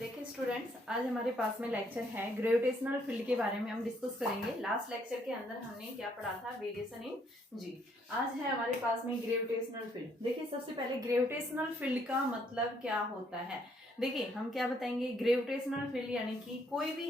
देखिए स्टूडेंट्स, आज हमारे पास में लेक्चर है ग्रेविटेशनल फील्ड के बारे में हम डिस्कस करेंगे। लास्ट लेक्चर के अंदर हमने क्या पढ़ा था? वेरिएशन इन जी। आज है हमारे पास में ग्रेविटेशनल फील्ड। देखिए सबसे पहले ग्रेविटेशनल फील्ड का मतलब क्या होता है। देखिए हम क्या बताएंगे, ग्रेविटेशनल फील्ड यानी कि कोई भी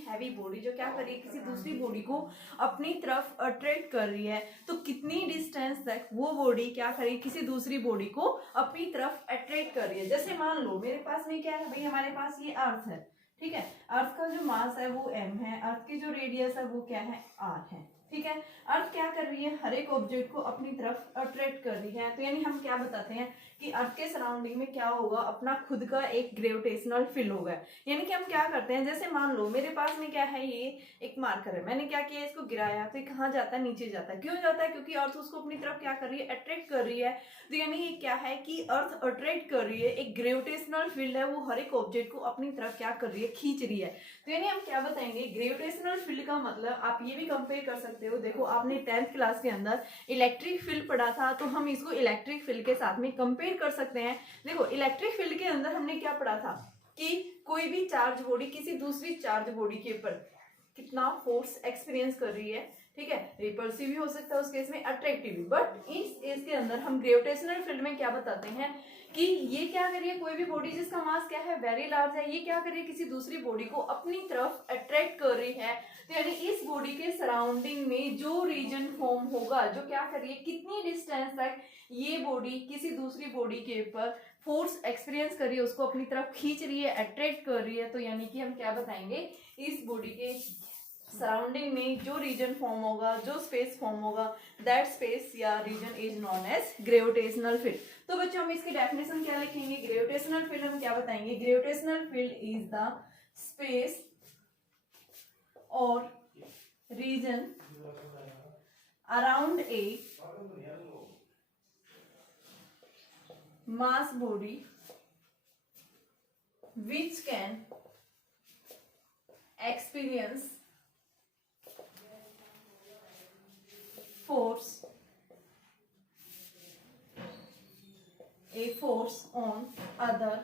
हैवी बॉडी जो क्या कर रही है, किसी दूसरी बॉडी को अपनी तरफ अट्रैक्ट कर रही है, तो कितनी डिस्टेंस तक वो बॉडी क्या कर रही है, किसी दूसरी बॉडी को अपनी तरफ अट्रैक्ट कर रही है। जैसे मान लो मेरे पास में क्या है भाई, हमारे पास ये अर्थ है, ठीक है। अर्थ का जो मास है वो m है, अर्थ की जो रेडियस है वो क्या है, r है, ठीक है। अर्थ क्या कर रही है, हर एक ऑब्जेक्ट को अपनी तरफ अट्रैक्ट कर रही है। तो यानी हम क्या बताते हैं कि अर्थ के सराउंडिंग में क्या होगा, अपना खुद का एक ग्रेविटेशनल फील्ड होगा। यानी कि हम क्या करते हैं, जैसे मान लो मेरे पास में क्या है, ये एक मार्कर है, मैंने क्या किया, इसको गिराया तो ये कहाँ जाता है, नीचे जाता है। क्यों जाता है? क्योंकि अर्थ उसको अपनी तरफ क्या कर रही है, अट्रैक्ट कर रही है। तो यानी ये क्या है कि अर्थ अट्रैक्ट कर रही है, एक ग्रेविटेशनल फील्ड है, वो हर एक ऑब्जेक्ट को अपनी तरफ क्या कर रही है, खींच रही है। तो यानी हम क्या बताएंगे, ग्रेविटेशनल फील्ड का मतलब आप ये भी कंपेयर कर सकते हो। देखो आपने 10th क्लास के अंदर इलेक्ट्रिक फील्ड पढ़ा था, तो हम इसको इलेक्ट्रिक फील्ड के साथ में कंपेयर कर सकते हैं। देखो इलेक्ट्रिक फील्ड के अंदर हमने क्या पढ़ा था कि कोई भी चार्ज बॉडी किसी दूसरी चार्ज बॉडी के ऊपर कितना फोर्स एक्सपीरियंस कर रही है, ठीक है। रिपल्सिव भी हो सकता है उस केस में, अट्रैक्टिव भी। बट इस केस के अंदर हम ग्रेविटेशनल फील्ड में क्या बताते हैं कि ये क्या कर रही है, कोई भी बॉडी जिसका मास क्या है, वेरी लार्ज है, ये क्या कर रही है, किसी दूसरी बॉडी को अपनी तरफ अट्रैक्ट कर रही है। तो यानी इस बॉडी के सराउंडिंग में जो रीजन फॉर्म होगा, जो क्या कर रही है, कितनी डिस्टेंस तक ये बॉडी किसी दूसरी बॉडी के ऊपर फोर्स एक्सपीरियंस कर रही है, उसको अपनी तरफ खींच रही है, अट्रैक्ट कर रही है। तो यानी कि हम क्या बताएंगे, इस बॉडी के सराउंडिंग में जो रीजन फॉर्म होगा, जो स्पेस फॉर्म होगा, दैट स्पेस या region is known as gravitational field. तो बच्चों हम इसकी डेफिनेशन क्या लिखेंगे, ग्रेविटेशनल फील्ड हम क्या बताएंगे, gravitational field is the space और region around a mass body which can experience force on other,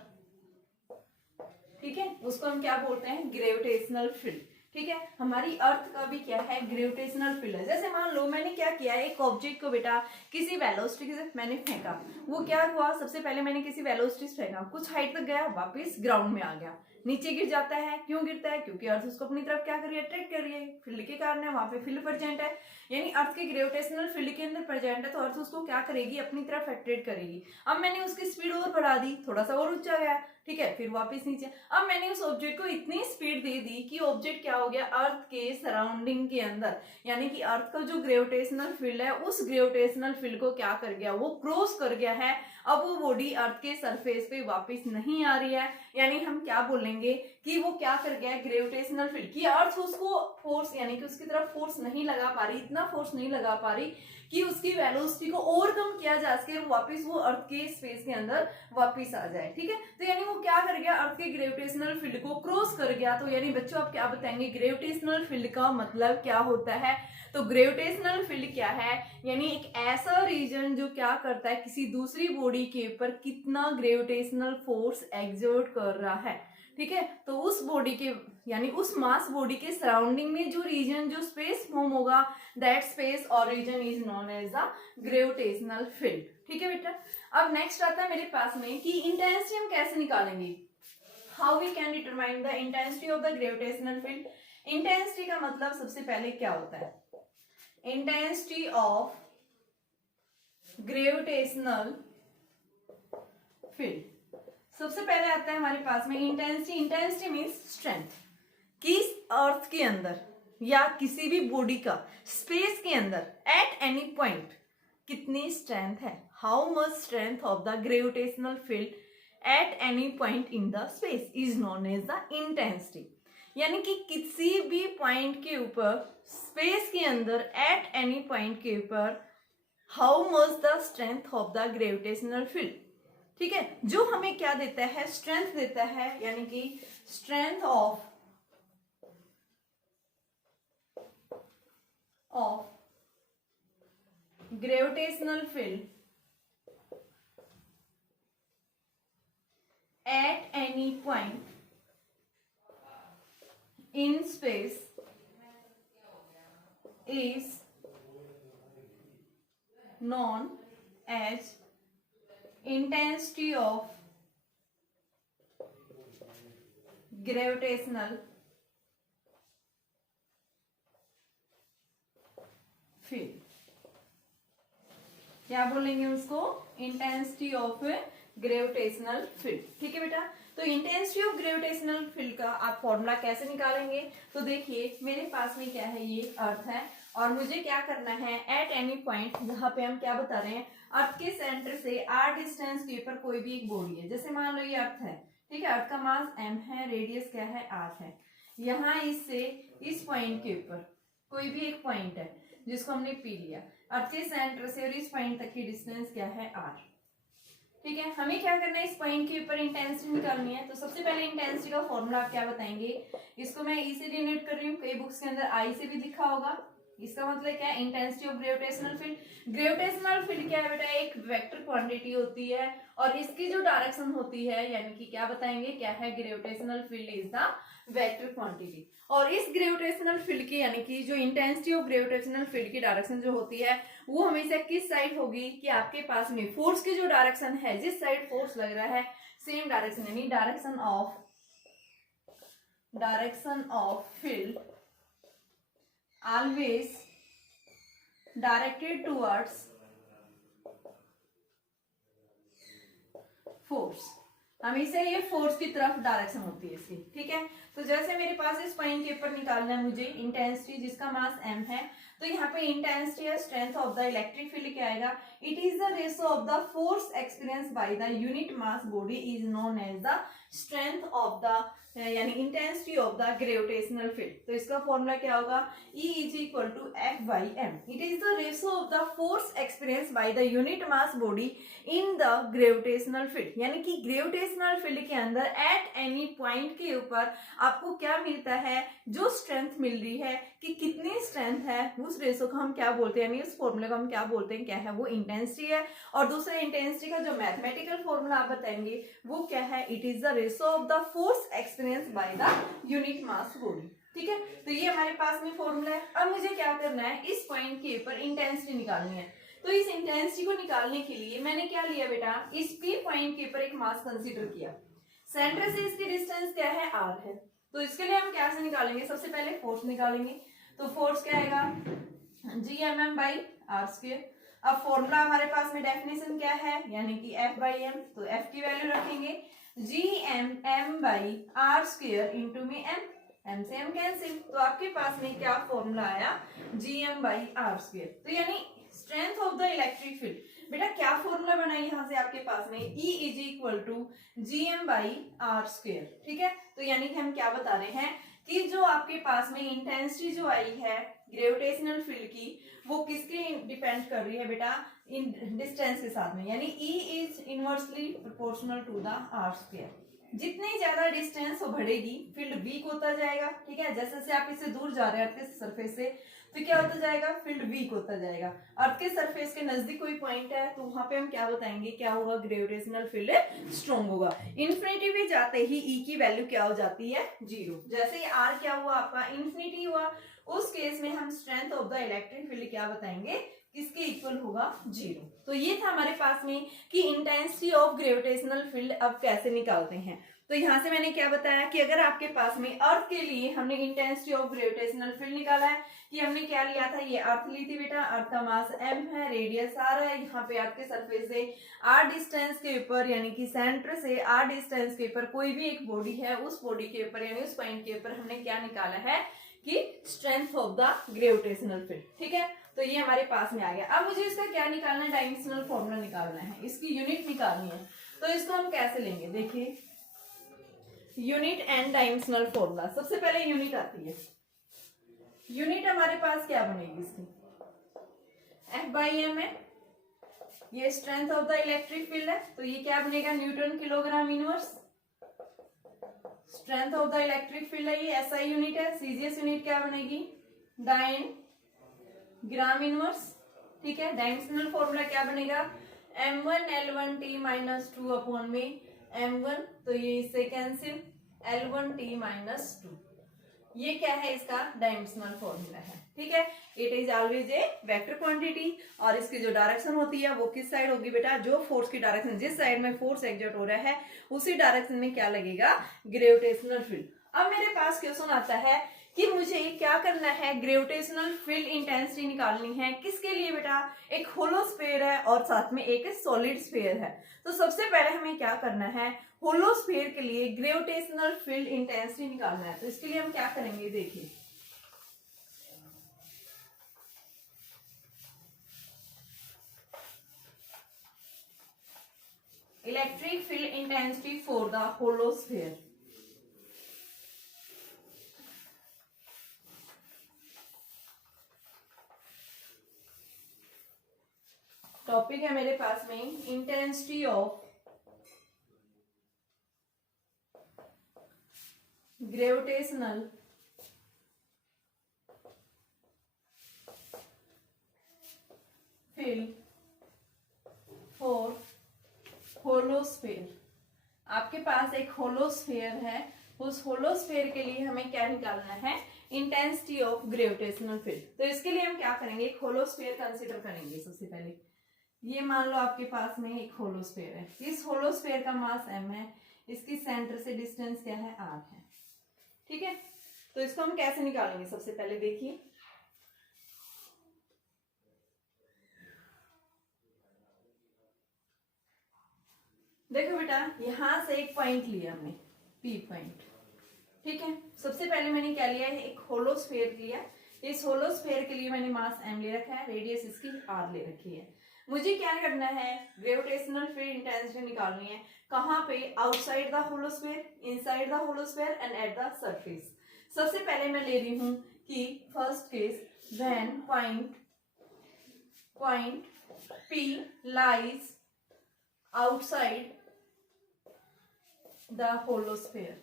ठीक है। उसको हम क्या बोलते हैं, ग्रेविटेशनल फील्ड, ठीक है। हमारी अर्थ का भी क्या है, ग्रेविटेशनल फील्ड है। जैसे मान लो मैंने क्या किया, एक ऑब्जेक्ट को बेटा किसी वेलोसिटी से मैंने फेंका, वो क्या हुआ, सबसे पहले मैंने किसी वेलोसिटी से फेंका, कुछ हाइट तक गया, वापस ग्राउंड में आ गया, नीचे गिर जाता है। क्यों गिरता है? क्योंकि अर्थ उसको अपनी तरफ क्या कर रही है, अट्रैक्ट कर रही है, फील्ड के कारण है, वहां पे फील्ड प्रेजेंट है। यानी अर्थ के ग्रेविटेशनल फील्ड के अंदर प्रेजेंट है, तो अर्थ उसको क्या करेगी, अपनी तरफ अट्रैक्ट करेगी। अब मैंने उसकी स्पीड और बढ़ा दी, थोड़ा सा और ऊंचा गया, ठीक है, फिर वापस नीचे। अब मैंने उस ऑब्जेक्ट को इतनी स्पीड दे दी कि ऑब्जेक्ट क्या हो गया, अर्थ के सराउंडिंग के अंदर, यानी कि अर्थ का जो ग्रेविटेशनल फील्ड है, उस ग्रेविटेशनल फील्ड को क्या कर गया, वो क्रॉस कर गया है। अब वो बॉडी अर्थ के सरफेस पे वापस नहीं आ रही है। यानी हम क्या बोलेंगे कि वो क्या कर गया, ग्रेविटेशनल फील्ड की अर्थ उसको फोर्स, यानी कि उसकी तरफ फोर्स नहीं लगा पा रही, इतना फोर्स नहीं लगा पा रही कि उसकी वेलोसिटी को ओवरकम किया जा सके, वापस वो अर्थ के स्पेस के अंदर वापस आ जाए, ठीक है। तो यानी वो क्या कर गया, अर्थ के ग्रेविटेशनल फील्ड को क्रॉस कर गया। तो यानी बच्चों आप क्या बताएंगे, ग्रेविटेशनल फील्ड का मतलब क्या होता है। तो ग्रेविटेशनल फील्ड क्या है, यानी एक ऐसा रीजन जो क्या करता है, किसी दूसरी बॉडी के ऊपर कितना ग्रेविटेशनल फोर्स एक्सर्ट कर रहा है, ठीक है। तो उस बॉडी के, यानी उस मास बॉडी के सराउंडिंग में जो रीजन, जो स्पेस फॉर्म होगा, दैट स्पेस और region is known as the gravitational field, ठीक है बेटा। अब नेक्स्ट आता है मेरे पास में कि इंटेंसिटी हम कैसे निकालेंगे, how we can determine the intensity of the gravitational field. Intensity का मतलब सबसे पहले क्या होता है, इंटेंसिटी ऑफ ग्रेविटेशनल फील्ड। सबसे पहले आता है हमारे पास में इंटेंसिटी। इंटेंसिटी मीन्स स्ट्रेंथ, किस अर्थ के अंदर या किसी भी बॉडी का स्पेस के अंदर एट एनी पॉइंट कितनी स्ट्रेंथ है, how much strength of the gravitational field at any point in the space is known as the intensity. यानी कि किसी भी पॉइंट के ऊपर स्पेस के अंदर एट एनी पॉइंट के ऊपर how much the strength of the gravitational field, ठीक है। जो हमें क्या देता है, स्ट्रेंथ देता है, यानी कि strength of gravitational field at any point in space is known as intensity of gravitational field। क्या बोलेंगे उसको? Intensity of gravitational field. ठीक है बेटा, तो इंटेंसिटी ऑफ ग्रेविटेशनल फील्ड का आप फॉर्मूला कैसे निकालेंगे? तो देखिए मेरे पास में क्या है, ये अर्थ है और मुझे क्या करना है, एट एनी पॉइंट, यहाँ पे हम क्या बता रहे हैं, अर्थ के सेंटर से r डिस्टेंस के ऊपर कोई भी एक बॉडी है, जैसे मान लो ये अर्थ है, ठीक है, अर्थ का मास m है, रेडियस क्या है, r है। यहाँ इससे इस पॉइंट के ऊपर कोई भी एक पॉइंट है जिसको हमने पी लिया, अर्थ के सेंटर से और इस पॉइंट तक की डिस्टेंस क्या है, r। ठीक है, हमें क्या करना है, इस पॉइंट के ऊपर इंटेंसिटी निकालनी है। तो सबसे पहले इंटेंसिटी का फॉर्मूला आप क्या बताएंगे, इसको मैं ई से डिनोट कर रही हूँ, कई बुक्स के अंदर आई से भी लिखा होगा। इसका मतलब क्या है, intensity of gravitational field. Gravitational field क्या है बेटा, एक वेक्टर क्वांटिटी होती है और इसकी जो डायरेक्शन होती है, यानी कि क्या बताएंगे, क्या है, gravitational field is the vector quantity. और इस ग्रेविटेशनल फील्ड की, यानी कि जो इंटेंसिटी ऑफ ग्रेविटेशनल फील्ड की डायरेक्शन जो होती है वो हमेशा किस साइड होगी, कि आपके पास में फोर्स की जो डायरेक्शन है, जिस साइड फोर्स लग रहा है सेम डायरेक्शन, यानी direction of field always directed towards force, हमेशा ये फोर्स की तरफ डायरेक्शन होती है इसकी। ठीक है, तो जैसे मेरे पास इस पॉइंट के ऊपर निकालना है मुझे इंटेंसिटी, जिसका मास m है, तो यहाँ पे इंटेंसिटी या strength of the electric field क्या आएगा, it is the ratio of the force experience by the unit mass body is known as the strength of the, यानी intensity of the gravitational field. तो इसका formula क्या होगा, E is equal to F by M. It is the ratio of the force experience by the unit mass body in the gravitational field, यानी कि gravitational field के अंदर at any point के ऊपर आपको क्या मिलता है, जो स्ट्रेंथ मिल रही है, कि कितनी स्ट्रेंथ है, उस रेशियो को हम क्या बोलते हैं, यानी उस फॉर्मूले को हम क्या बोलते हैं, क्या है, वो इंटेंसिटी है। और दूसरे इंटेंसिटी का जो मैथमेटिकल फॉर्मूला आप बताएंगे वो क्या है, it is the ratio of the force experience by the unit mass body. ठीक है, तो ये हमारे पास में फॉर्मूला है। अब मुझे क्या करना है, इस पॉइंट के ऊपर इंटेंसिटी निकालनी है। तो इस इंटेंसिटी को निकालने के लिए मैंने क्या लिया बेटा, इस पी पॉइंट के ऊपर एक मास कंसीडर किया, सेंटर से इसकी डिस्टेंस क्या है, r है। तो इसके लिए हम क्या से निकालेंगे, सबसे पहले फोर्स निकालेंगे। तो फोर्स क्या आएगा, Gmm बाई आर स्क्वायर। अब फॉर्मूला हमारे पास में डेफिनेशन क्या है, यानी कि F बाई एम, तो F की वैल्यू रखेंगे Gmm by are square into में m से m कैंसिल, तो आपके पास में क्या फॉर्मूला आया, Gm बाई आर स्क्वायर। तो यानी strength of the electric field, बेटा क्या फॉर्मूला बना यहाँ से आपके पास में, E is equal to Gm by are square. ठीक है, तो यानी कि हम क्या बता रहे हैं कि जो आपके पास में इंटेंसिटी जो आई है ग्रेविटेशनल फील्ड की, वो किसके डिपेंड कर रही है बेटा, इन डिस्टेंस के साथ में, यानी E is inversely proportional to the r square. जितनी ज्यादा डिस्टेंस वो बढ़ेगी फील्ड वीक होता जाएगा। ठीक है, जैसे जैसे आप इससे दूर जा रहे हैं अर्थ के सरफेस से, तो क्या होता जाएगा, फील्ड वीक होता जाएगा। अर्थ के सरफेस के नजदीक कोई पॉइंट है तो वहां पे हम क्या बताएंगे, क्या होगा, ग्रेविटेशनल फील्ड स्ट्रॉन्ग होगा। इन्फिनिटी भी जाते ही E की वैल्यू क्या हो जाती है, 0। जैसे ही R क्या हुआ आपका, इन्फिनिटी हुआ, उस केस में हम strength of the electric field क्या बताएंगे, किसके इक्वल होगा, 0। तो ये था हमारे पास में कि इंटेंसिटी ऑफ ग्रेविटेशनल फील्ड अब कैसे निकालते हैं। तो यहाँ से मैंने क्या बताया कि अगर आपके पास में अर्थ के लिए हमने इंटेंसिटी ऑफ ग्रेविटेशनल फील्ड निकाला है, कि हमने क्या लिया था, ये अर्थ ली थी बेटा, अर्थ का मास m है, रेडियस r है, यहाँ पे अर्थ के सरफेस से r डिस्टेंस के ऊपर, यानी कि सेंटर से r डिस्टेंस के ऊपर कोई भी एक बॉडी है, उस बॉडी के ऊपर यानी उस पॉइंट के ऊपर हमने क्या निकाला है, कि strength of the gravitational field. ठीक है, तो ये हमारे पास में आ गया। अब मुझे इसका क्या निकालना है, डायमेंशनल फॉर्मूला निकालना है, इसकी यूनिट निकालनी है। तो इसको हम कैसे लेंगे, देखिए यूनिट एंड डायमेंशनल फॉर्मूला। सबसे पहले यूनिट आती है, यूनिट हमारे पास क्या बनेगी इसकी, F बाई एम है, ये strength of the electric field है, तो ये क्या बनेगा, Newton kilogram inverse. Strength of the electric field है, ये SI यूनिट है, सीजीएस यूनिट क्या बनेगी, डायन ग्राम इनवर्स। ठीक है, डायमेंशनल फॉर्मूला क्या बनेगा, m1 L1 T minus 2 upon में m1, तो ये इससे कैंसिल, L1 T माइनस 2। ये क्या है, इसका डायमेंशनल फॉर्मूला है, ठीक है। It is always a vector quantity, और इसकी जो डायरेक्शन होती है वो किस साइड होगी बेटा, जो फोर्स की डायरेक्शन, जिस साइड में फोर्स एक्सर्ट हो रहा है उसी डायरेक्शन में क्या लगेगा, ग्रेविटेशनल फील्ड। अब मेरे पास क्वेश्चन आता है कि मुझे क्या करना है, ग्रेविटेशनल फील्ड इंटेंसिटी निकालनी है। किसके लिए बेटा, एक होलो स्फीयर है और साथ में एक सॉलिड स्फीयर है। तो सबसे पहले हमें क्या करना है, होलो स्फीयर के लिए ग्रेविटेशनल फील्ड इंटेंसिटी निकालना है। तो इसके लिए हम क्या करेंगे, देखिए electric field intensity for the hollow sphere. Topic है मेरे पास में intensity of gravitational field for hollow sphere. आपके पास एक होलो स्फीयर है, उस होलो स्फीयर के लिए हमें क्या निकालना है, इंटेंसिटी ऑफ ग्रेविटेशनल फील्ड। तो इसके लिए हम क्या करेंगे, एक होलो स्फीयर कंसीडर करेंगे। सबसे पहले ये मान लो आपके पास में एक होलो स्फीयर है, इस होलो स्फीयर का मास m है, इसकी सेंटर से डिस्टेंस क्या है, r है, ठीक है। तो इसको हम कैसे निकालेंगे, सबसे पहले देखिए देखो बेटा, यहां से एक पॉइंट लिया हमने P पॉइंट, ठीक है। सबसे पहले मैंने क्या लिया है, एक होलो स्फीयर लिया। इस होलो स्फीयर के लिए मैंने मास m ले रखा है, रेडियस इसकी r ले रखी है। मुझे क्या करना है, ग्रेविटेशनल फील्ड इंटेंसिटी निकालनी है। कहां पे, outside the hollow sphere, inside the hollow sphere and at the surface. सबसे पहले मैं ले रही हूं कि first case, when point P lies outside the hollow sphere.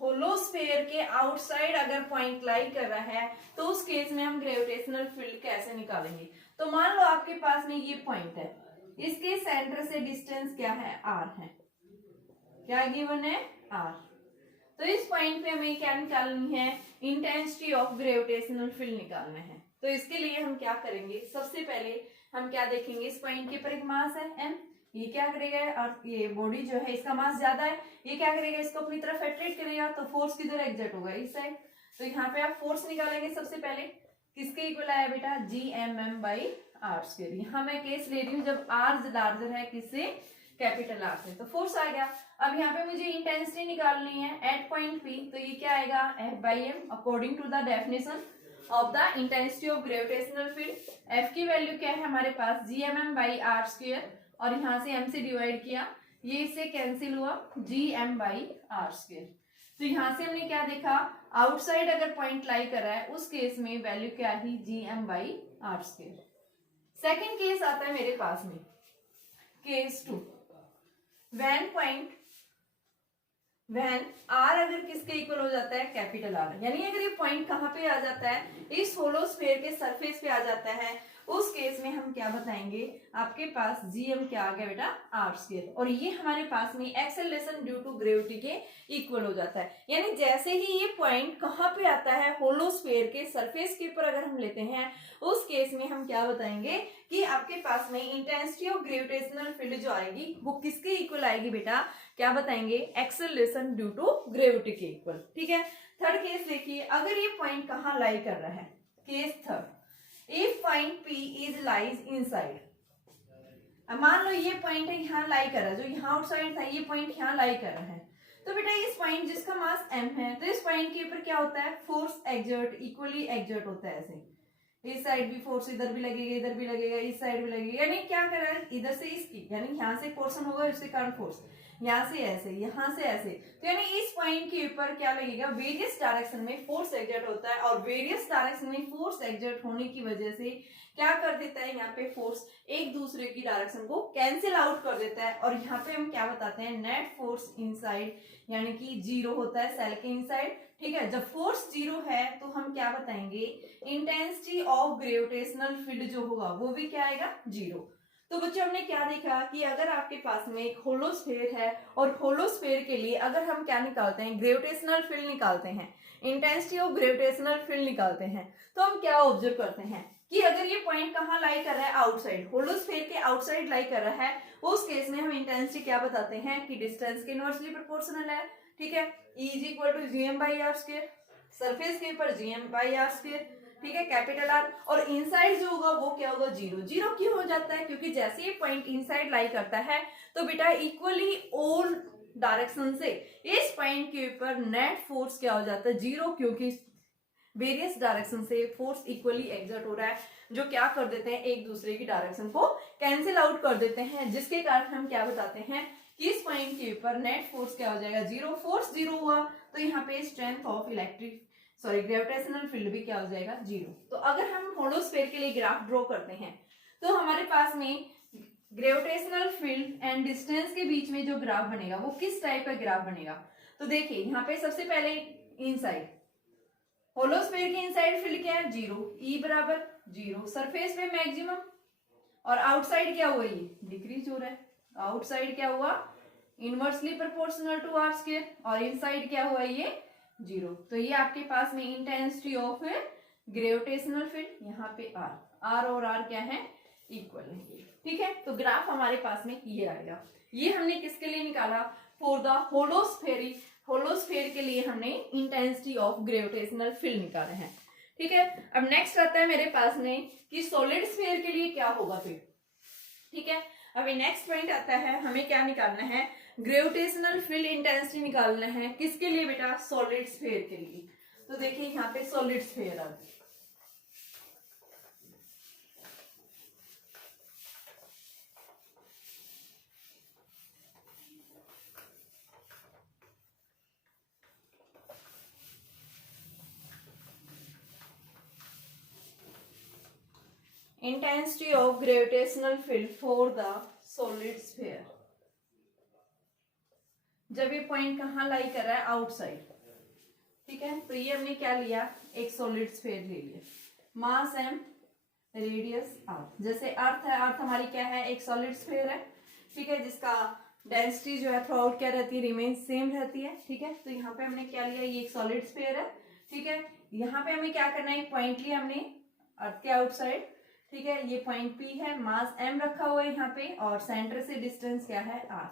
Hollow sphere के आउटसाइड अगर पॉइंट लाई कर रहा है तो उस केस में हम ग्रेविटेशनल फील्ड कैसे निकालेंगे। तो मान लो आपके पास में ये पॉइंट है, इसके सेंटर से डिस्टेंस क्या है, r है, क्या गिवन है, r। तो इस पॉइंट पे हमें क्या निकालनी है, इंटेंसिटी ऑफ ग्रेविटेशनल फील्ड निकालना है। तो इसके लिए हम क्या करेंगे, सबसे पहले हम क्या देखेंगे, इस पॉइंट के ऊपर एक मास है m, ये क्या करेगा, और ये बॉडी जो है इसका मास ज्यादा है, ये क्या करेगा, इसको अपनी तरफ अट्रैक्ट करेगा, तो फोर्स किधर एक्सर्ट होगा, इस साइड। तो यहाँ पे आप फोर्स निकालेंगे। सबसे पहले किसके इक्वल आया बेटा, Gmm/r²। यहाँ मैं केस ले रही हूँ जब r लार्जर है किससे, कैपिटल R से, तो फोर्स आ गया। अब यहाँ पे मुझे इंटेंसिटी निकालनी है एट पॉइंट P, तो ये क्या आएगा, F/m according to the definition of the intensity of gravitational field. F की वैल्यू क्या है हमारे पास, Gmm/r², और यहां से m से डिवाइड किया, ये इससे कैंसिल हुआ, Gm/r²। तो यहां से हमने क्या देखा, आउटसाइड अगर पॉइंट लाई कर रहा है उस केस में वैल्यू क्या ही, Gm/r²। सेकेंड केस आता है मेरे पास में, केस 2, व्हेन r अगर किसके इक्वल हो जाता है, कैपिटल R। यानी अगर ये पॉइंट कहां पे आ जाता है, इस होलो स्फीयर के सरफेस पे आ जाता है, उस केस में हम क्या बताएंगे, आपके पास Gm क्या आ गया बेटा, r², और ये हमारे पास में एक्सेलरेशन ड्यू टू ग्रेविटी के इक्वल हो जाता है। यानी जैसे ही ये पॉइंट कहां पे आता है, होलो स्फीयर के सरफेस के ऊपर अगर हम लेते हैं, उस केस में हम क्या बताएंगे कि आपके पास में इंटेंसिटी ऑफ ग्रेविटेशनल फील्ड जो आएगी वो किसके इक्वल आएगी बेटा, क्या बताएंगे, एक्सेलरेशन ड्यू टू ग्रेविटी के इक्वल, ठीक है। थर्ड केस देखिए, अगर ये पॉइंट कहां लाई कर रहा है, case third, if point P is lies inside. अब मान लो ये पॉइंट है यहाँ लाई कर रहा है, जो यहाँ आउटसाइड था ये पॉइंट यहाँ लाई कर रहा है, तो बेटा इस पॉइंट जिसका मास m है, तो इस पॉइंट के ऊपर क्या होता है, फोर्स एक्सर्ट इक्वली एक्सर्ट होता है। ऐसे इस साइड भी फोर्स इधर भी लगेगा, इधर भी लगेगा, इस साइड भी लगेगा। यानी क्या कर रहा है, इधर से इसकी, यानी यहाँ से पोर्शन होगा उसके कारण फोर्स, यहाँ से ऐसे, यहाँ से ऐसे, तो यानी इस पॉइंट के ऊपर क्या लगेगा, वेरियस डायरेक्शन में फोर्स एक्सर्ट होता है, और वेरियस डायरेक्शन में फोर्स एक्सर्ट होने की वजह से क्या कर देता है, यहाँ पे फोर्स एक दूसरे की डायरेक्शन को कैंसिल आउट कर देता है, और यहाँ पे हम क्या बताते हैं, नेट फोर्स इनसाइड यानी कि 0 होता है सेल के इनसाइड, ठीक है। जब फोर्स 0 है तो हम क्या बताएंगे, इंटेंसिटी ऑफ ग्रेविटेशनल फील्ड जो होगा वो भी क्या आएगा, 0। तो बच्चों हमने क्या देखा कि अगर आपके पास में एक होलोस्फेयर है और होलोस्फेयर के लिए अगर हम क्या निकालते हैं, ग्रेविटेशनल फील्ड निकालते हैं, इंटेंसिटी ऑफ ग्रेविटेशनल फील्ड निकालते हैं, तो हम क्या ऑब्जर्व करते हैं कि अगर ये पॉइंट कहाँ लाई कर रहा है, आउटसाइड, होलोस्फेयर के आउटसाइड लाई कर रहा है, उस केस में हम इंटेंसिटी क्या बताते हैं कि डिस्टेंस के इनवर्सली प्रोपोर्शनल है। ठीक है, E is equal to gm/r², surface के ऊपर gm/r², ठीक है, कैपिटल आर, और इनसाइड जो होगा वो क्या होगा, जीरो। जीरो क्यों हो जाता है, क्योंकि जैसे ये पॉइंट इनसाइड लाई करता है तो बेटा इक्वली ऑल डायरेक्शन से इस पॉइंट के ऊपर नेट फोर्स क्या हो जाता है, जीरो, क्योंकि वेरियस डायरेक्शन से फोर्स इक्वली एग्जर्ट हो रहा है, जो क्या कर देते हैं, एक दूसरे की डायरेक्शन को कैंसिल आउट कर देते हैं, जिसके कारण हम क्या बताते हैं कि इस पॉइंट के ऊपर नेट फोर्स क्या हो जाएगा, जीरो। फोर्स जीरो हुआ तो यहाँ पे स्ट्रेंथ ऑफ ग्रेविटेशनल फील्ड भी क्या हो जाएगा, जीरो। तो अगर हम होलोस्फेयर के लिए ग्राफ ड्रॉ करते हैं तो हमारे पास में ग्रेविटेशनल फील्ड एंड डिस्टेंस के बीच में जो ग्राफ बनेगा वो किस टाइप का ग्राफ बनेगा। तो देखिए यहाँ पे सबसे पहले इनसाइड, होलोस्फेयर के इनसाइड फील्ड क्या है, जीरो, ई बराबर जीरो, सरफेस पे मैक्सिमम, और आउटसाइड क्या हुआ, ये डिक्रीज हो रहा है, आउटसाइड क्या हुआ, inversely proportional to r square, और इनसाइड क्या हुआ, ये जीरो। तो ये आपके पास में इंटेंसिटी ऑफ ग्रेविटेशनल फील्ड, यहाँ पे आर और आर क्या है, इक्वल है। ठीक है, तो ग्राफ हमारे पास में ये आएगा। ये हमने किसके लिए निकाला, फॉर द होलोस्फेयर के लिए हमने इंटेंसिटी ऑफ ग्रेविटेशनल फील्ड निकाले हैं। ठीक है, अब नेक्स्ट आता है मेरे पास में कि सॉलिड स्फीयर के लिए क्या होगा फिर। ठीक है, अभी नेक्स्ट पॉइंट आता है, हमें क्या निकालना है, ग्रेविटेशनल फील्ड इंटेंसिटी निकालना है, किसके लिए बेटा, सॉलिड स्फीयर के लिए। तो देखिए यहाँ पे सॉलिड स्फीयर आ, intensity of gravitational field for the solid sphere. जब ये पॉइंट कहाँ लाई कर रहा है, आउटसाइड। ठीक है, तो ये हमने क्या लिया, एक सॉलिड स्फीयर ले लिया, मास एम, रेडियस आर। जैसे अर्थ है, अर्थ हमारी क्या है, एक सॉलिड स्फीयर है। ठीक है, जिसका डेंसिटी जो है थ्रू आउट क्या रहती है, रिमेन सेम रहती है। ठीक है, तो यहाँ पे हमने क्या लिया, ये एक सॉलिड स्फीयर है। ठीक है, यहाँ पे हमें क्या करना है, एक पॉइंट लिया हमने अर्थ के आउटसाइड। ठीक है, ये पॉइंट पी है, मास एम रखा हुआ है यहाँ पे, और सेंटर से डिस्टेंस क्या है, आर।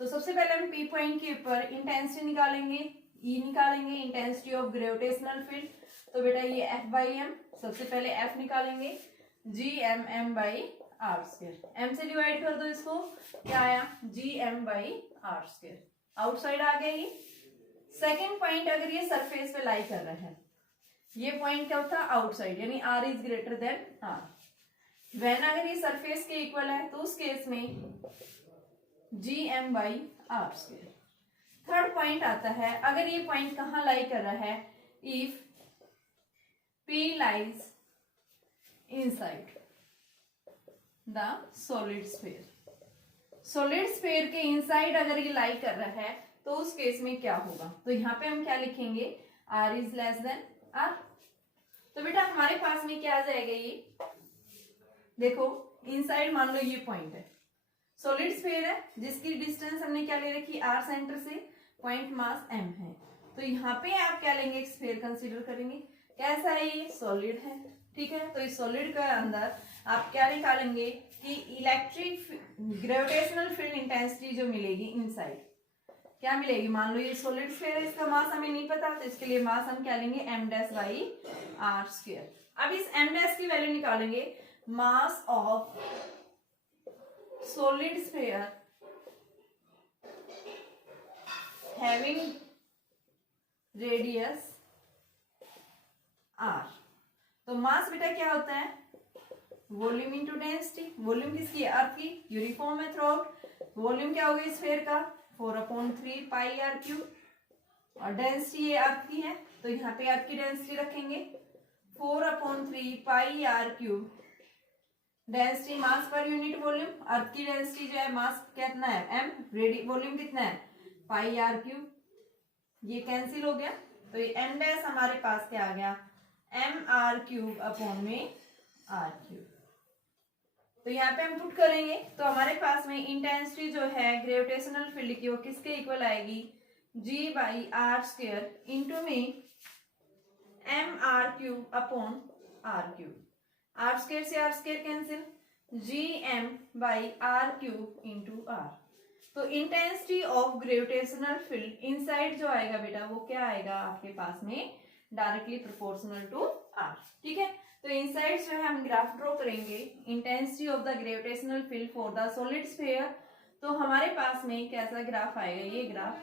तो सबसे पहले हम पी पॉइंट के ऊपर इंटेंसिटी निकालेंगे, ई निकालेंगे, इंटेंसिटी ऑफ ग्रेविटेशनल फील्ड। तो बेटा ये एफ बाई एम, सबसे पहले एफ निकालेंगे, G M M by are square, M से डिवाइड कर दो इसको, क्या आया, G M by are square, outside आ गया ये। सेकेंड पॉइंट, अगर ये सरफेस पे लाई कर रहा है, ये पॉइंट क्या होता है, आउटसाइड, यानी r is greater than r. When अगर ये सरफेस के इक्वल है तो उस केस में G M by are square. Third point आता है, अगर ये पॉइंट कहाँ लाई कर रहा है, if P lies inside the solid sphere। Solid sphere के इनसाइड अगर ये लाई कर रहा है तो उस केस में क्या होगा, तो यहाँ पे हम क्या लिखेंगे, R is less than R। तो बेटा हमारे पास में क्या आ जाएगा, ये देखो इनसाइड मान लो ये पॉइंट है, सॉलिड स्फीयर है, जिसकी डिस्टेंस हमने क्या ले रखी, R सेंटर से, पॉइंट मास M है। तो यहाँ पे आप क्या लेंगे, एक स्फीयर कंसीडर करेंगे, कैसा है, ये सॉलिड है। ठीक है, तो इस सॉलिड के अंदर आप क्या निकालेंगे कि इलेक्ट्रिक ग्रेविटेशनल फील्ड इंटेंसिटी जो मिलेगी इनसाइड, क्या मिलेगी, मान लो ये सॉलिड स्फीयर है, इसका मास हमें नहीं पता, तो इसके लिए मास हम क्या लेंगे, m dash by are square. अब इस एम डैश की वैल्यू निकालेंगे, mass of solid sphere having radius r. तो मास बेटा क्या होता है, वॉल्यूम इंटू डेंसिटी। वॉल्यूम किसकी है, अर्थ की, यूनिफॉर्म है थ्रू आउट। वॉल्यूम क्या होगा स्फीयर का, 4/3 पाई आर क्यूब, और डेंसिटी ये अर्थ की है, तो यहाँ पे अर्थ की डेंसिटी रखेंगे 4/3 pi R cube. Density mass per unit volume, अर्थ की डेंसिटी जो है मास कितना है एम, वॉल्यूम कितना है पाई आर क्यूब, ये कैंसिल हो गया। तो ये एम डैश हमारे पास क्या आ गया, एम आर क्यूब अपॉन में आर क्यूब। तो यहाँ पे हम पुट करेंगे तो हमारे पास में इंटेंसिटी जो है ग्रेविटेशनल फील्ड की वो किसके इक्वल आएगी, G/r² इंटू में mr³ अपॉन r³। r² से r² cancel, Gm/r³ into r। तो intensity of gravitational field inside जो आएगा बेटा वो क्या आएगा आपके पास में, डायरेक्टली प्रोपोर्शनल टू r। ठीक है, तो इनसाइड जो है हम ग्राफ ड्रॉ करेंगे intensity of the gravitational field for the solid sphere. तो हमारे पास में कैसा ग्राफ आएगा, ये ग्राफ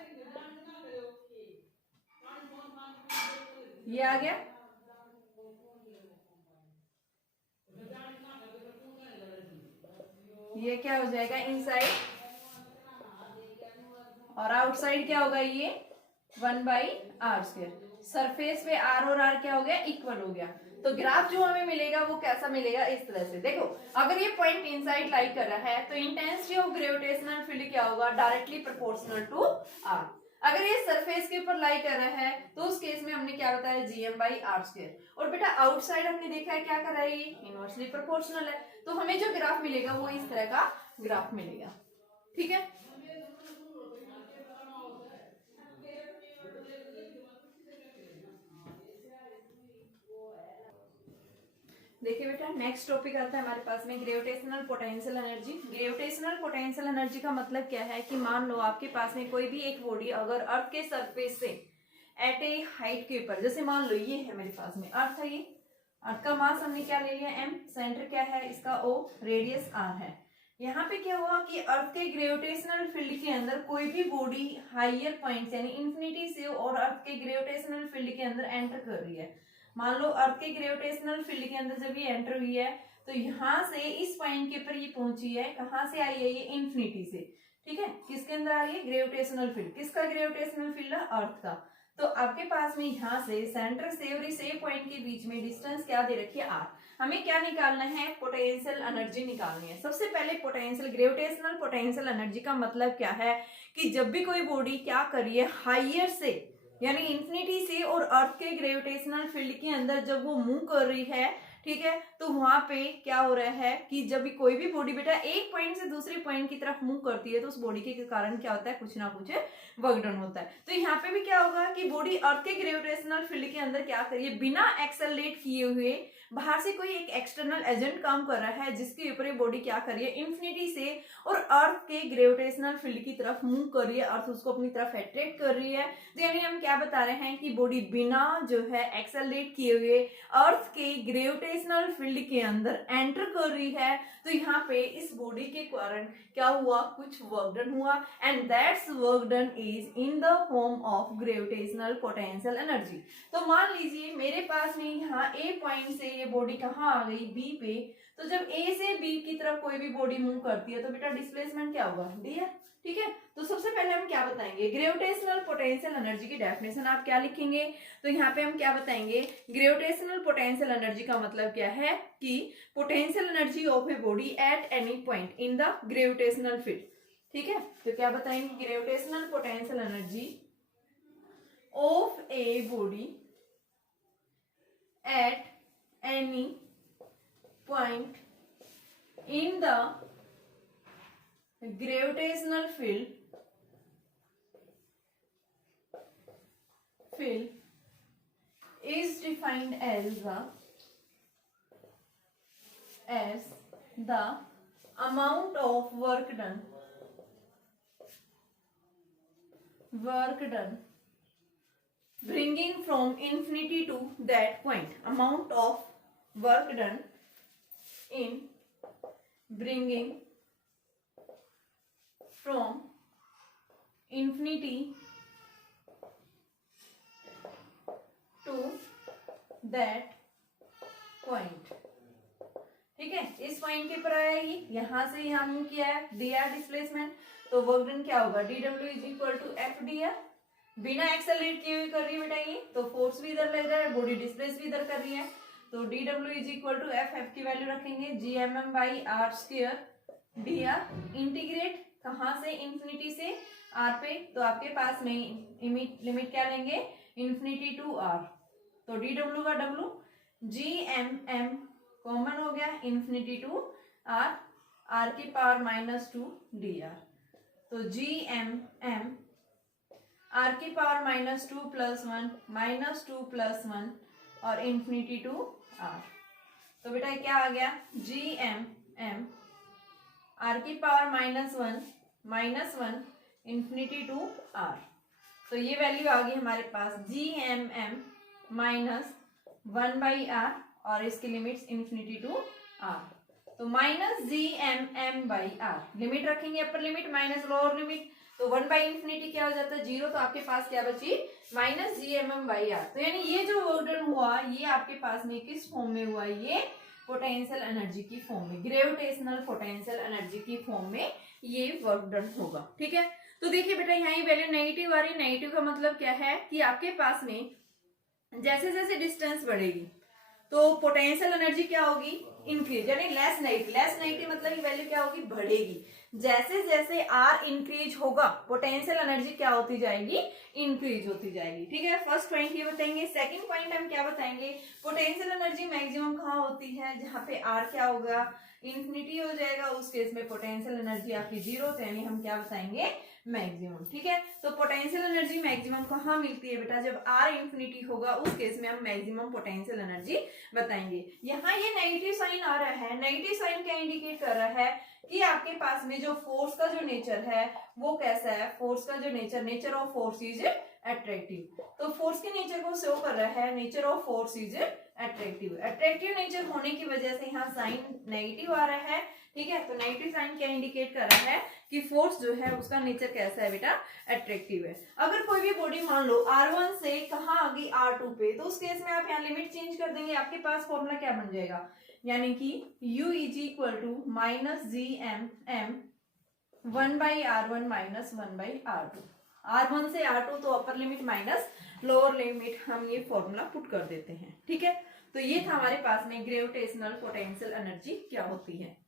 ये आ गया। ये क्या हो जाएगा इनसाइड, और आउटसाइड क्या होगा, ये 1/r²। सरफेस पे r और r क्या हो गया, इक्वल हो गया। तो ग्राफ जो हमें मिलेगा वो कैसा मिलेगा, इस तरह से। देखो अगर ये पॉइंट इनसाइड लाई कर रहा है तो इंटेंसिटी ऑफ ग्रेविटेशनल फील्ड क्या होगा, डायरेक्टली प्रोपोर्शनल टू r। अगर ये सरफेस के ऊपर लाई कर रहा है तो उस केस में हमने क्या बताया, Gm/r²। और बेटा आउटसाइड हमने देखा है क्या कर रहा है, ये इनवर्सली प्रोपोर्शनल है। तो हमें जो ग्राफ मिलेगा वो इस तरह का ग्राफ मिलेगा। ठीक है, देखिए बेटा नेक्स्ट टॉपिक आता है हमारे पास में gravitational potential energy. Gravitational potential energy का मतलब क्या है कि मान लो आपके पास में कोई भी एक बॉडी अगर अर्थ के सरफेस से एट ए हाइट के ऊपर, जैसे मान लो ये है मेरे पास में अर्थ है, ये अर्थ का मास हमने क्या ले लिया m, सेंटर क्या है इसका O, रेडियस r है। यहाँ पे क्या हुआ कि अर्थ के ग्रेविटेशनल फील्ड के अंदर कोई भी बॉडी हाइयर पॉइंट यानी इंफिनिटी से और अर्थ के ग्रेविटेशनल फील्ड के अंदर एंटर कर रही है। मान लो अर्थ के ग्रेविटेशनल फील्ड के अंदर जब ये एंटर हुई है तो यहाँ से इस पॉइंट के ऊपर ये पहुंची है, कहाँ से आई है, ये इंफिनिटी से। ठीक है, किसके अंदर आ रही है, ग्रेविटेशनल फील्ड। किसका ग्रेविटेशनल फील्ड है, अर्थ का। तो आपके पास में यहाँ से सेंटर से और इस ए पॉइंट के बीच में डिस्टेंस क्या दे रखी है, r। हमें क्या निकालना है, पोटेंशियल एनर्जी निकालनी है। सबसे पहले पोटेंशियल, ग्रेविटेशनल पोटेंशियल एनर्जी का मतलब क्या है कि जब भी कोई बॉडी क्या कर रही है, हाइयर से यानी इंफिनिटी से और अर्थ के ग्रेविटेशनल फील्ड के अंदर जब वो मूव कर रही है, ठीक है, तो वहां पे क्या हो रहा है कि जब भी कोई भी बॉडी बेटा एक पॉइंट से दूसरे पॉइंट की तरफ मूव करती है तो उस बॉडी के कारण क्या होता है, कुछ ना कुछ वर्क डन होता है। तो यहाँ पे भी क्या होगा कि बॉडी अर्थ के ग्रेविटेशनल फील्ड के अंदर क्या करिए, बिना एक्सेलरेट किए हुए बाहर से कोई एक एक्सटर्नल एजेंट काम कर रहा है जिसके ऊपर ये बॉडी क्या कर रही है, इंफिनिटी से और अर्थ के ग्रेविटेशनल फील्ड की तरफ मूव कर रही है, अर्थ उसको अपनी तरफ अट्रैक्ट कर रही है। तो यानी हम क्या बता रहे हैं कि बॉडी बिना जो है एक्सेलरेट किए हुए अर्थ के ग्रेविटेशनल फील्ड के अंदर एंटर कर रही है। तो यहाँ पे इस बॉडी के कारण क्या हुआ, कुछ वर्क डन हुआ, and that's work done is in the form of gravitational potential energy. तो मान लीजिए मेरे पास में यहाँ ए पॉइंट से ये बॉडी कहाँ आ गई, बी पे। तो जब ए से बी की तरफ कोई भी बॉडी मूव करती है तो बेटा डिस्प्लेसमेंट क्या होगा, डी है। ठीक है, तो सबसे पहले हम क्या बताएंगे, ग्रेविटेशनल पोटेंशियल एनर्जी की डेफिनेशन आप क्या लिखेंगे। तो यहाँ पे हम क्या बताएंगे, ग्रेविटेशनल पोटेंशियल एनर्जी का मतलब क्या है कि potential energy of a body at any point in the gravitational field. ठीक है, तो क्या बताएंगे, gravitational potential energy of a body at any point in the gravitational field is defined as the amount of work done bringing from infinity to that point, amount of work done in bringing from infinity to that point। ठीक है, इस point के ऊपर आएगी, यहां से यहां move किया है, dr डिस्प्लेसमेंट। तो वर्क डन क्या होगा, dw is equal to f dr। बिना एक्सेलरेट किए हुए कर रही है बेटा ये, तो फोर्स भी इधर लग रहा है, बॉडी डिस्प्लेस भी इधर कर रही है। तो dw is equal to f की वैल्यू रखेंगे Gmm/r² dr। इंटीग्रेट कहाँ से, इंफिनिटी से r पे, तो आपके पास में लिमिट क्या लेंगे, इंफिनिटी टू r। तो dw का w, Gmm कॉमन हो गया, इंफिनिटी टू r आर की पावर -2 dr। तो GMM आर की पावर -2 + 1 -2 + 1 और इंफिनिटी टू आर। तो बेटा क्या आ गया, GMM आर की पावर -1 इंफिनिटी टू आर। तो ये वैल्यू आ गई हमारे पास GMM -1/r और इसकी लिमिट्स इंफिनिटी टू आर। तो -GMM/r लिमिट रखेंगे, upper limit minus lower limit, तो 1/∞ क्या हो जाता है 0। तो आपके पास क्या बची -GMM/r। तो यानी ये जो वर्क डन हुआ ये आपके पास में किस फॉर्म में हुआ, ये पोटेंशियल एनर्जी की फॉर्म में, ग्रेविटेशनल पोटेंशियल एनर्जी की फॉर्म में ये वर्क डन होगा। ठीक है, तो देखिए बेटा यहाँ ये वैल्यू नेगेटिव आ रही है। नेगेटिव का मतलब क्या है कि आपके पास में जैसे जैसे डिस्टेंस बढ़ेगी तो पोटेंशियल एनर्जी क्या होगी, इंक्रीज, यानी लेस नेगेटिव मतलब ये वैल्यू क्या होगी, बढ़ेगी। जैसे जैसे आर इंक्रीज होगा पोटेंशियल एनर्जी क्या होती जाएगी, इंक्रीज होती जाएगी। ठीक है, फर्स्ट पॉइंट ये बताएंगे। सेकंड पॉइंट हम क्या बताएंगे, पोटेंशियल एनर्जी मैक्सिमम कहाँ होती है, जहाँ पे आर क्या होगा, इंफिनिटी हो जाएगा, उस केस में पोटेंशियल एनर्जी आपकी 0, यानी हम क्या बताएंगे, मैक्सिमम। ठीक है, तो पोटेंशियल एनर्जी मैक्सिमम कहाँ मिलती है बेटा, जब आर इंफिनिटी होगा, उस केस में हम मैक्सिमम पोटेंशियल एनर्जी बताएंगे। यहाँ ये नेगेटिव साइन आ रहा है, नेगेटिव साइन क्या इंडिकेट कर रहा है कि आपके पास में जो फोर्स का जो नेचर है वो कैसा है, फोर्स का जो nature of force is attractive. तो फोर्स के नेचर को शो कर रहा है, nature of force is attractive nature होने की वजह से यहाँ साइन नेगेटिव आ रहा है। ठीक है, तो नेगेटिव साइन क्या इंडिकेट कर रहा है कि फोर्स जो है उसका नेचर कैसा है बेटा, अट्रैक्टिव है। अगर कोई भी बॉडी मान लो R1 से कहाँ आ गई R2 पे, तो उस केस में आप यहाँ लिमिट चेंज कर देंगे, आपके पास फॉर्मूला क्या बन जाएगा, यानी कि U = -GMM 1/r1 - 1/r2। R1 से R2 तो upper limit minus lower limit, हम ये फॉर्मूला पुट कर देते हैं। ठीक है, तो ये था हमारे पास में ग्रेविटेशनल पोटेंशियल एनर्जी क्या होती है।